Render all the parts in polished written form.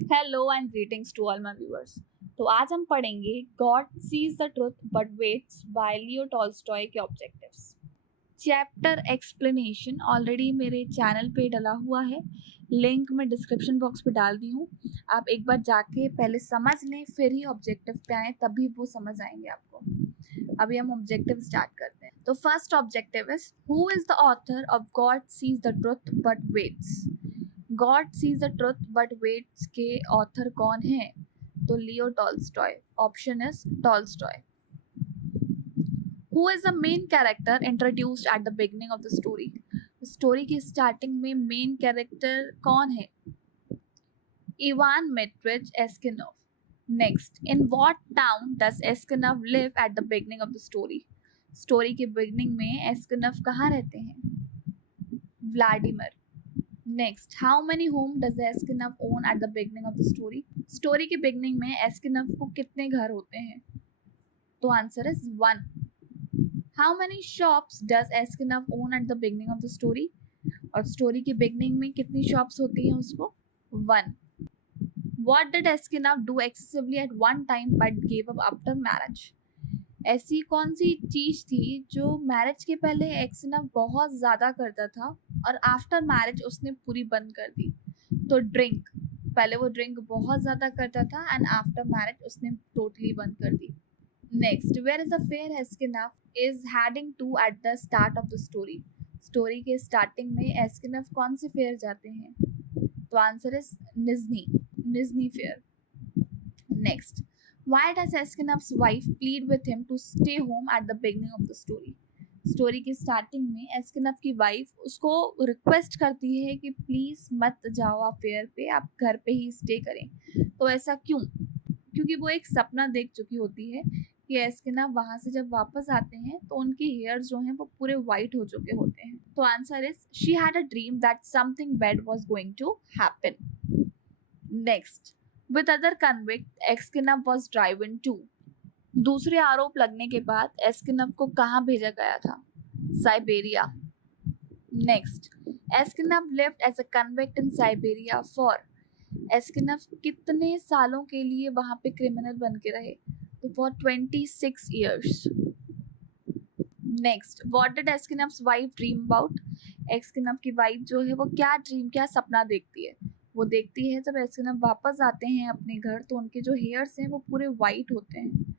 Hello and greetings to all my viewers. तो आज हम पढ़ेंगे God sees the truth but waits by Leo Tolstoy के objectives. Chapter explanation already मेरे channel पे डला हुआ है, लिंक मैं डिस्क्रिप्शन बॉक्स पे डाल दी हूँ। आप एक बार जाके पहले समझ लें, फिर ही ऑब्जेक्टिव पे आए, तभी वो समझ आएंगे आपको। अभी हम ऑब्जेक्टिव स्टार्ट करते हैं। तो first objective is who is the author of God sees the truth but waits. God sees the truth but waits के ऑथर कौन है? तो Leo Tolstoy. Option is Tolstoy. Who is the main character introduced at the beginning of the story. Story की starting में main character कौन है? Ivan Dmitrich एस्किनोव। Next, in what town does एस्किनोव live at the beginning of the story. Story के beginning में एस्किनोव कहाँ रहते हैं? Vladimir. Next, how many home does एस्किनोव own at the beginning of the story. Story के बिगिनिंग में एस्किनोव को कितने घर होते हैं? तो answer is 1। How many shops does एस्किनोव own at the beginning of the story. और स्टोरी की बिगिनिंग में कितनी शॉप्स होती हैं उसको? 1। What did Eskinov do excessively at one time but gave up after marriage? ऐसी कौन सी चीज थी जो मैरिज के पहले एक्सिनव बहुत ज्यादा करता था और आफ्टर मैरिज उसने पूरी बंद कर दी? तो ड्रिंक। पहले वो ड्रिंक बहुत ज्यादा करता था एंड आफ्टर मैरिज उसने टोटली बंद कर दी। Next, where is the fair एस्किनव is heading to at the start of the story. Story के स्टार्टिंग में एस्किनव कौन से फेयर जाते हैं? तो answer is Nizhny fair. Next, why does Eskinov's wife plead with him to stay home at the beginning of the story? Story की starting में एस्किनव की वाइफ उसको रिक्वेस्ट करती है कि प्लीज मत जाओ अफेयर पे, आप घर पे ही स्टे करें। तो ऐसा क्यों? क्योंकि वो एक सपना देख चुकी होती है कि एस्किनव वहां से जब वापस आते हैं तो उनके हेयर जो हैं वो पूरे वाइट हो चुके होते हैं। तो answer is she had a dream that something bad was going to happen. Next, with other convict, Eskinov was driven too. दूसरे आरोप लगने के बाद एस्किनव को कहाँ भेजा गया था? साइबेरिया। नेक्स्ट, एस्किनव lived as a convict in Siberia for. एस्किनव कितने सालों के लिए वहां पे क्रिमिनल बन के रहे? तो for 26 years। Next, what did Aksionov's wife dream about. एस्किनव की वाइफ जो है वो क्या सपना देखती है? वो देखती है जब एस्किनव वापस आते हैं अपने घर तो उनके जो हेयर्स हैं वो पूरे वाइट होते हैं।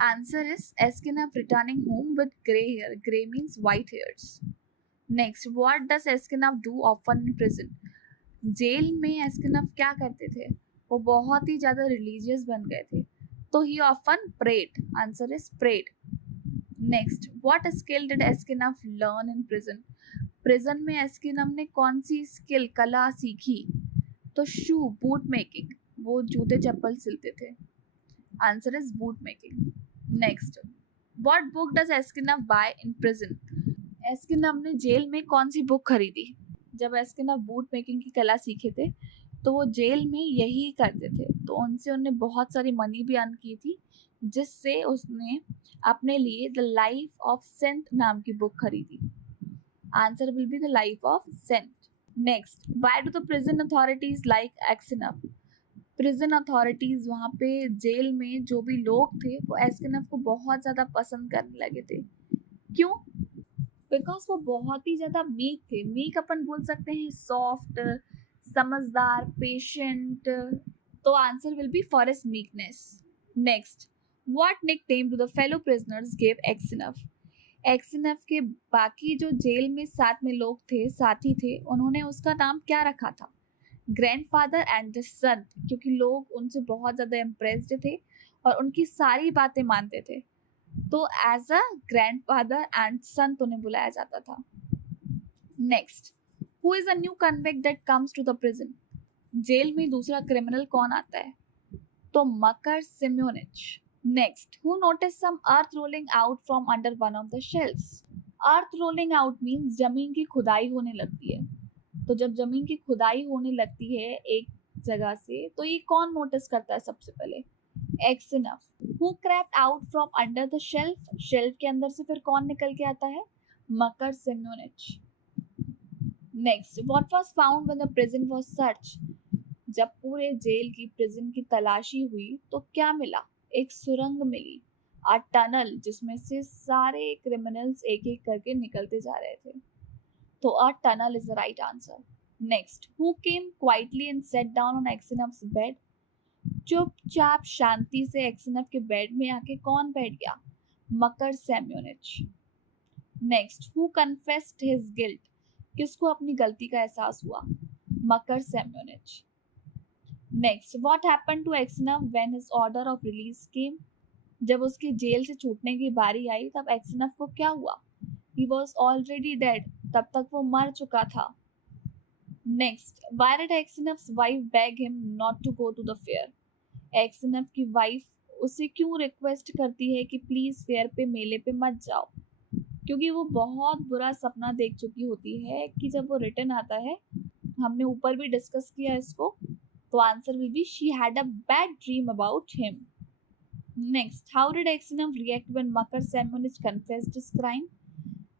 आंसर इज एस्किनव returning home with grey hair. Grey means white hairs. Next, what does एस्किनव डू ऑफन इन प्रिजन। जेल में एस्किनव क्या करते थे? वो बहुत ही ज्यादा रिलीजियस बन गए थे, तो he often prayed. Answer is prayed. Next, what skill did एस्किनव लर्न इन प्रिजन। प्रिजन में एस्किनव ने कौन सी स्किल, कला सीखी? तो शू, बूट मेकिंग। वो जूते चप्पल सिलते थे। Answer is boot making. Next, what book does एस्किनव बाय इन प्रिजन। एस्किनव ने जेल में कौन सी बुक खरीदी? जब एस्किनव बूट मेकिंग की कला सीखे थे तो वो जेल में यही करते थे, तो उनसे उन्होंने बहुत सारी मनी भी अर्न की थी, जिससे उसने अपने लिए द लाइफ ऑफ सेंट नाम की बुक खरीदी। Answer will be the life of saint. Next, why do the prison authorities like एस्किनव। प्रिजन अथॉरिटीज वहाँ पे जेल में जो भी लोग थे वो एस्किनव को बहुत ज़्यादा पसंद करने लगे थे। क्यों? बिकॉज वो बहुत ही ज़्यादा मीक थे। मीक अपन बोल सकते हैं सॉफ्ट, समझदार, पेशेंट। तो answer will be for his meekness. Next, what nickname do the fellow prisoners give Aksionov. Aksionov के बाकी जो जेल में साथ में लोग थे, साथी थे, उन्होंने उसका नाम क्या रखा था? ग्रैंडफादर एंड द सन, क्योंकि लोग उनसे बहुत ज़्यादा इम्प्रेस्ड थे और उनकी सारी बातें मानते थे, तो as a grandfather and son उन्हें बुलाया जाता था। Next, who is a new convict that comes to the prison. जेल में दूसरा क्रिमिनल कौन आता है? तो Makar Semyonich. Next, who notice some earth rolling out from under one of the shelves. Earth rolling out means जमीन की खुदाई होने लगती है। तो जब जमीन की खुदाई होने लगती है एक जगह से, तो ये कौन नोटिस करता है सबसे पहले? Aksionov. Who crept out from under the shelf. Shelf के अंदर से फिर कौन निकल के आता है? Makar Semyonich. Next, what was found when the prison was search. जब पूरे जेल की प्रिजन की तलाशी हुई तो क्या मिला? एक सुरंग मिली, अ टनल, जिसमें से सारे क्रिमिनल्स एक एक करके निकलते जा रहे थे। तो a tunnel is the right answer. Next, who came quietly and set down on Aksionov's bed? चुपचाप शांति से एक्सनफ के बेड में आके कौन बैठ गया? Makar Semyonich. Next, who confessed his guilt? किसको अपनी गलती का एहसास हुआ? Makar Semyonich. Next, what happened to Aksionov when his order of release came? जब उसकी जेल से छूटने की बारी आई तब एक्सनफ को क्या हुआ? ही वॉज ऑलरेडी डेड, तब तक वो मर चुका था। Next, why did Aksionov's wife beg him not to go to the fair? Aksionov की वाइफ उसे क्यों रिक्वेस्ट करती है कि प्लीज फेयर पे, मेले पे मत जाओ? क्योंकि वो बहुत बुरा सपना देख चुकी होती है कि जब वो रिटर्न आता है, हमने ऊपर भी डिस्कस किया इसको, तो answer will be she had a bad dream about him. Next, how did Aksionov react when Makar Semyonich confessed his crime?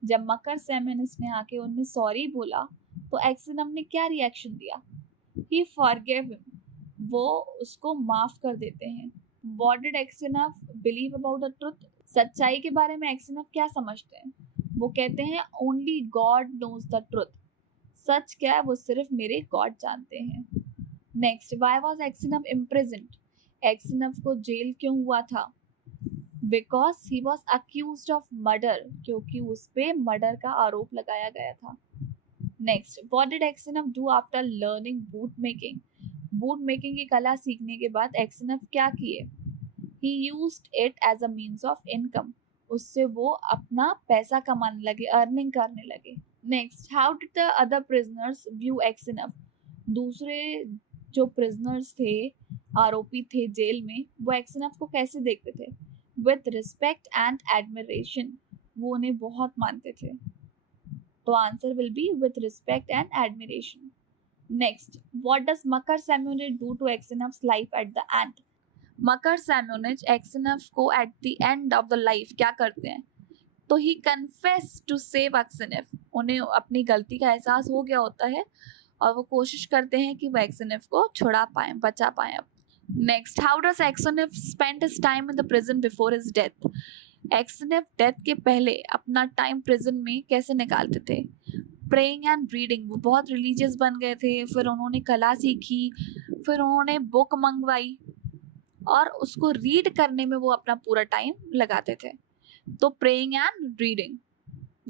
जब मकर सेम्योनिच ने आके उन्हें सॉरी बोला तो एक्सनफ ने क्या रिएक्शन दिया? ही फॉरगिव हिम, वो उसको माफ कर देते हैं। What did Aksionov believe about the truth? सच्चाई के बारे में एक्सनफ क्या समझते हैं? वो कहते हैं only God knows the truth. सच क्या है वो सिर्फ मेरे गॉड जानते हैं। Next, why was Aksionov imprisoned? Aksionov को जेल क्यों हुआ था? Because he was accuse of murder, क्योंकि उस पे मर्डर का आरोप लगाया गया था। Next, what did Aksionov do after learning boot making? Boot making की कला सीखने के बाद एक्सनफ क्या किए? He used it as a means of income, उससे वो अपना पैसा कमाने लगे, अर्निंग करने लगे। Next, how did the other prisoners view Aksyonov? दूसरे जो प्रिजनर्स थे, आरोपी थे जेल में, वो एक्सनफ को कैसे देखते थे? विथ रिस्पेक्ट एंड एडमिरेशन, वो उन्हें बहुत मानते थे। तो answer will be with respect and admiration. Next, what does Makar Semyonich do to Aksyonov's life at the end? Makar Semyonich Aksyonov को at the end of the life क्या करते हैं? तो he confess to save Aksyonov, उन्हें अपनी गलती का एहसास हो गया होता है और वो कोशिश करते हैं कि वो एक्सनफ को छुड़ा पाए, बचा पाए। अब next, how does Aksyonov spend his time in the prison before his death? Aksyonov death के पहले अपना टाइम प्रिजन में कैसे निकालते थे? प्रेइंग एंड रीडिंग, वो बहुत रिलीजियस बन गए थे, फिर उन्होंने कला सीखी, फिर उन्होंने बुक मंगवाई और उसको रीड करने में वो अपना पूरा टाइम लगाते थे। तो praying and reading.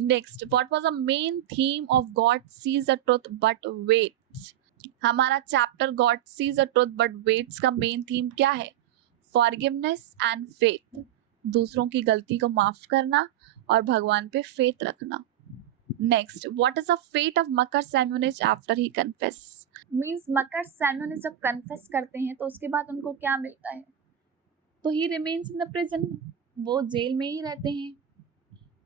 Next, what was the main theme of God sees the truth but waits? हमारा chapter God sees the truth but waits का मेन थीम क्या है? फॉरगिवनेस एंड फेथ, दूसरों की गलती को माफ करना और भगवान पे फेथ रखना। Next, what is the fate of Makar Semyonich after he confess? Means Makar Semyonich जब कन्फेस करते हैं तो उसके बाद उनको क्या मिलता है? तो he remains in the prison, वो जेल में ही रहते हैं।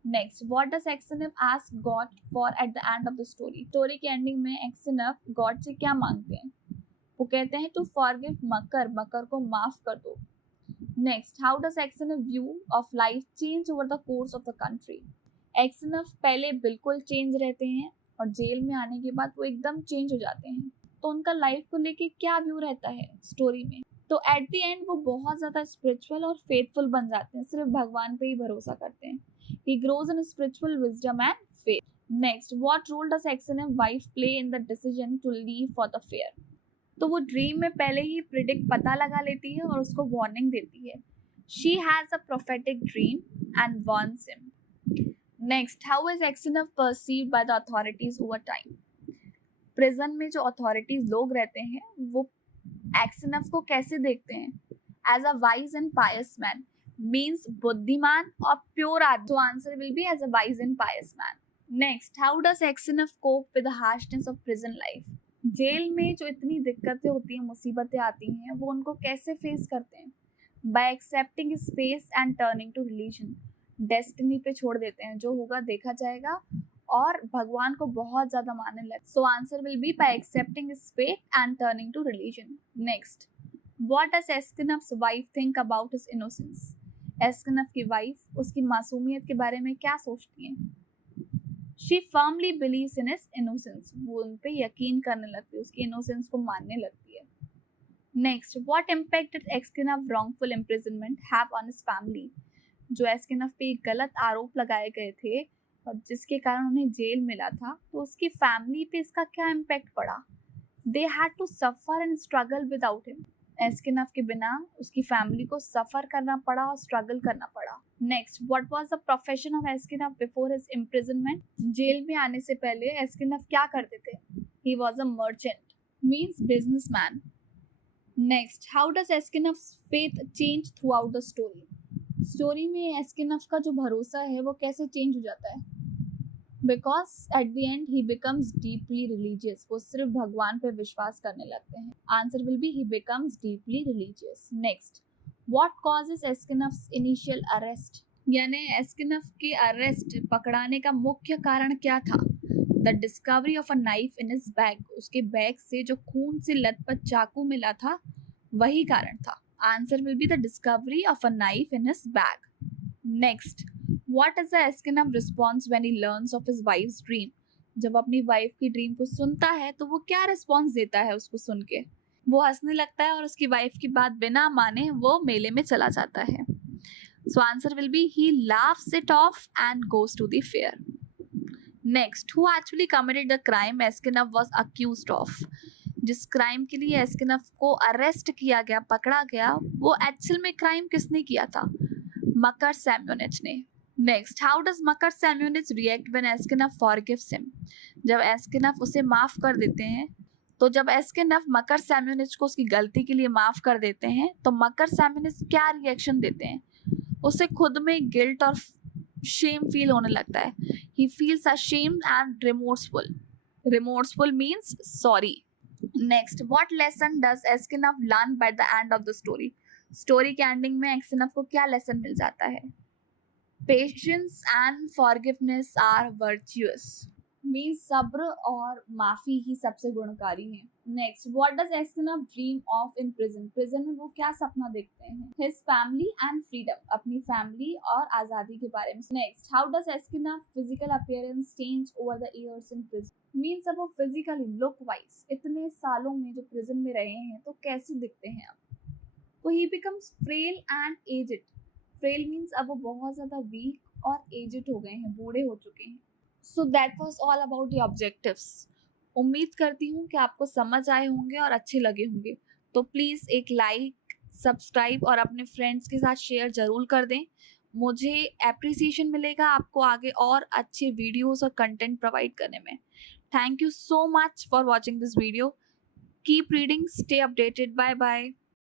Next, what does Aksyonov ask God for at the end of the story? Story के एंडिंग में एक्सनफ गॉड से क्या मांगते हैं? वो कहते हैं टू फॉरगिव मकर, मकर को माफ कर दो। Next, how does Aksyonov view of life change over the course of the country? Aksyonov पहले बिल्कुल चेंज रहते हैं और जेल में आने के बाद वो एकदम चेंज हो जाते हैं। तो उनका लाइफ को लेके क्या व्यू रहता है स्टोरी में? तो एट द एंड वो बहुत ज्यादा स्पिरिचुअल और फेथफुल बन जाते हैं, सिर्फ भगवान पे ही भरोसा करते हैं। He grows in spiritual wisdom and faith. Next, what role does एक्सनफ wife play in the decision to leave for the fair? तो वो ड्रीम में पहले ही प्रिडिक्ट पता लगा लेती है और उसको वार्निंग देती है। She has a prophetic dream and warns him. Next, how is एक्सनफ perceived by the authorities over time? Prison में जो अथॉरिटीज लोग रहते हैं वो एक्सनफ को कैसे देखते हैं? As a wise and pious man, means बुद्धिमान और प्योर आदमी। तो answer will be as a wise and pious man. Next, how does Aksyonov cope with the harshness of prison life? Jail में जो इतनी दिक्कतें होती हैं, मुसीबतें आती हैं, वो उनको कैसे फेस करते हैं? By accepting his face and turning to religion, destiny पे छोड़ देते हैं, जो होगा देखा जाएगा, और भगवान को बहुत ज्यादा मानने लगे। So answer will be by accepting his faith and turning to religion. Next, what does Aksyonov's wife think about his innocence? Aksyonov की वाइफ उसकी मासूमियत के बारे में क्या सोचती है? She firmly believes in his innocence, वो उन पे यकीन करने लगती है, उसकी इनोसेंस को मानने लगती है। नेक्स्ट, व्हाट इम्पैक्ट डिड एस्किनफ wrongful imprisonment have on his family? जो एस्किनफ पे एक गलत आरोप लगाए गए थे और जिसके कारण उन्हें जेल मिला था, तो उसकी फैमिली पे इसका क्या इम्पैक्ट पड़ा? They had to suffer and struggle without him. एस्किनफ के बिना उसकी फैमिली को सफर करना पड़ा और स्ट्रगल करना पड़ा। Next, what was the profession of एस्किनफ बिफोर हिज इम्प्रिजनमेंट? जेल में आने से पहले एस्किनफ क्या करते थे? He was a merchant, means businessman. Next, how does एस्किनफ्स faith change throughout the story? Story में एस्किनफ का जो भरोसा है वो कैसे चेंज हो जाता है? Because at the end he becomes deeply religious. वो सिर्फ भगवान पे विश्वास करने लगते हैं। Answer will be he becomes deeply religious. Next, what causes एस्किनफ्स इनिशियल अरेस्ट? यानी एस्किनफ के अरेस्ट पकड़ाने का मुख्य कारण क्या था? The discovery of a knife in his bag. उसके बैग से जो खून से लथपथ चाकू मिला था वही कारण था। Answer will be the discovery of a knife in his bag. Next, what is the एस्किनफ response when he learns of his wife's dream? जब अपनी वाइफ की ड्रीम को सुनता है तो वो क्या रिस्पॉन्स देता है उसको सुन के? वो हंसने लगता है और उसकी वाइफ की बात बिना माने वो मेले में चला जाता है। सो answer will be he laughs it off and goes to the fair. Next, who actually committed the crime एस्किनफ was accused of? जिस क्राइम के लिए एस्किनफ को अरेस्ट किया गया, पकड़ा गया, वो एक्चुअल में क्राइम किसने किया था? मकर सैम्योनिच ने। Next, how does Makar Semyonich react when एस्किनफ फॉरगिव्स हिम? जब एस्किनफ उसे माफ कर देते हैं, तो जब एस्किनफ मकर सैम्योनिच को उसकी गलती के लिए माफ कर देते हैं तो मकर सैम्योनिच क्या रिएक्शन देते हैं? उसे खुद में गिल्ट और शेम फील होने लगता है। He feels ashamed and remorseful. Remorseful means sorry. Next, what lesson does एस्किनफ learn by the end of the story? Story के एंडिंग में एस्किनफ को क्या लेसन मिल जाता है? Patience and forgiveness are virtuous, means सब्र और माफी ही सबसे गुणकारी है। नेक्स्ट, व्हाट डज एस्किनफ dream of in prison? Prison में वो क्या सपना देखते हैं? हिज फैमिली एंड फ्रीडम, अपनी फैमिली और आजादी के बारे में। नेक्स्ट, हाउ डज एस्किनफ physical appearance change over the years in prison? Means अब वो फिजिकली लुक वाइज इतने सालों में जो प्रिजन में रहे हैं तो कैसे दिखते हैं अब? तो he becomes frail and aged. Frail means अब वो बहुत ज़्यादा वीक और एजेड हो गए हैं, बूढ़े हो चुके हैं। So that was all about the objectives. उम्मीद करती हूँ कि आपको समझ आए होंगे और अच्छे लगे होंगे। तो प्लीज़ एक लाइक, सब्सक्राइब और अपने फ्रेंड्स के साथ शेयर ज़रूर कर दें। मुझे एप्रिसिएशन मिलेगा आपको आगे और अच्छे वीडियोस और कंटेंट प्रोवाइड करने में। Thank you so much for watching this video. Keep reading, stay updated, bye bye.